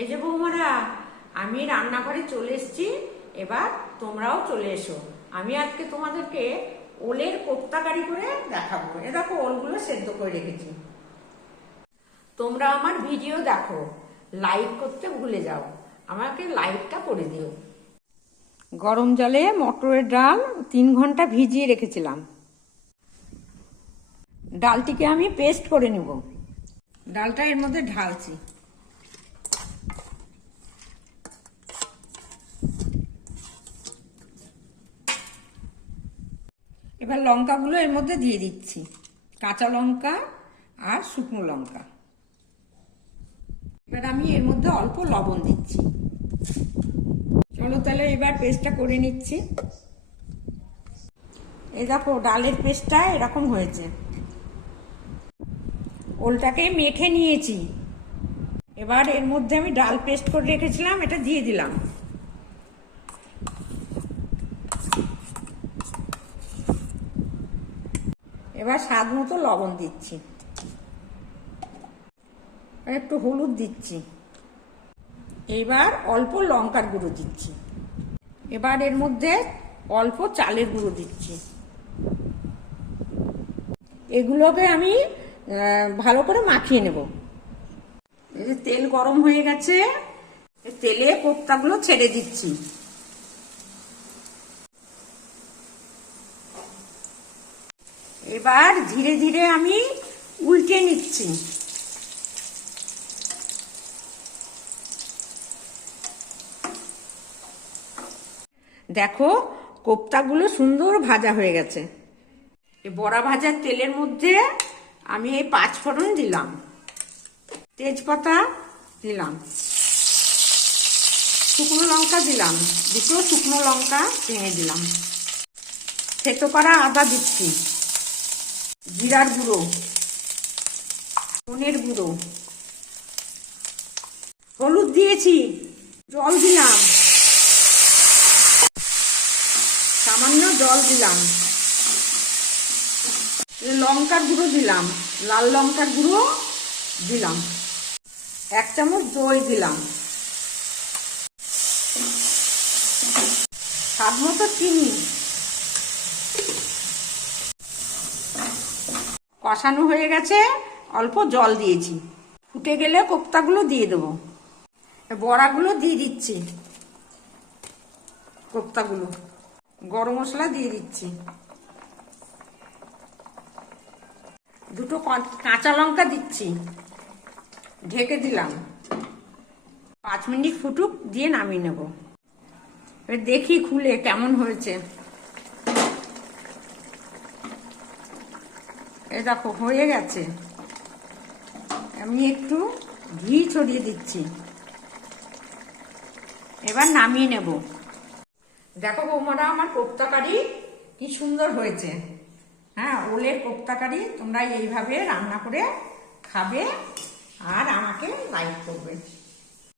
এই যে বৌমারা, আমি রান্নাঘরে চলে এসেছি। এবার তোমরাও চলে এসো। আমি আজকে তোমাদেরকে ওলের কোপ্তা কারি করে দেখাবো। এ দেখো, ওলগুলো সেদ্ধ করে রেখেছি। তোমরা আমার ভিডিও দেখো, লাইক করতে ভুলে যাও, আমাকে লাইকটা করে দিও। গরম জলে মটরের ডাল 3 ঘন্টা ভিজিয়ে রেখেছিলাম। ডালটিকে আমি পেস্ট করে নেব। ডালটা এর মধ্যে ঢালছি। এবার লঙ্কাগুলো এর মধ্যে দিয়ে দিচ্ছি, কাঁচা লঙ্কা আর শুকনো লঙ্কা। এবার আমি এর মধ্যে অল্প লবণ দিচ্ছি। চলো তাহলে এবার পেস্টটা করে নিচ্ছি। এই দেখো, ডালের পেস্টটা এরকম হয়েছে। ওলটাকে মেখে নিয়েছি। এবার এর মধ্যে আমি ডাল পেস্ট করে রেখেছিলাম, এটা দিয়ে দিলাম। এবার স্বাদ মতো লবণ দিচ্ছি, একটু হলুদ দিচ্ছি। এবার অল্প লঙ্কার গুঁড়ো দিচ্ছি। এবার এর মধ্যে অল্প চালের গুঁড়ো দিচ্ছি। এগুলোকে আমি ভালো করে মাখিয়ে নেব। এই যে তেল গরম হয়ে গেছে, তেলে কোপ্তাগুলো ছেড়ে দিচ্ছি। এবার ধীরে ধীরে আমি উল্টে নিচ্ছি। দেখো, কোপ্তাগুলো সুন্দর ভাজা হয়ে গেছে। এই বড়া ভাজার তেলের মধ্যে আমি এই 5 ফোড়ন দিলাম, তেজপাতা দিলাম, শুকনো লঙ্কা দিলাম, 2টো শুকনো লঙ্কা ভেঙে দিলাম, থেতো করা আদা দিচ্ছি, জিরার গুঁড়ো, ধনের গুঁড়ো, হলুদ দিয়েছি, জল দিলাম, সামান্য জল দিলাম, লঙ্কার গুঁড়ো দিলাম, লাল লঙ্কার গুঁড়ো দিলাম, 1 চামচ দই দিলাম, স্বাদ মতো চিনি। কষানো হয়ে গেছে, অল্প জল দিয়েছি। ফুটে গেলে কোপ্তাগুলো দিয়ে দেবো। বড়াগুলো দিয়ে দিচ্ছি, কোপ্তাগুলো, গরম মশলা দিয়ে দিচ্ছি, 2টো কাঁচা লঙ্কা দিচ্ছি, ঢেকে দিলাম। 5 মিনিট ফুটুক, দিয়ে নামিয়ে নেব। এবার দেখি খুলে কেমন হয়েছে। এই দেখো, হয়ে গেছে। আমি একটু ঘি ছড়িয়ে দিচ্ছি। এবার নামিয়ে নেব। দেখো বৌমারা, আমার কোপ্তা কারি কি সুন্দর হয়েছে। হ্যাঁ, ওলের কোপ্তা কারি তোমরা এইভাবে রান্না করে খাবে আর আমাকে লাইক করবে।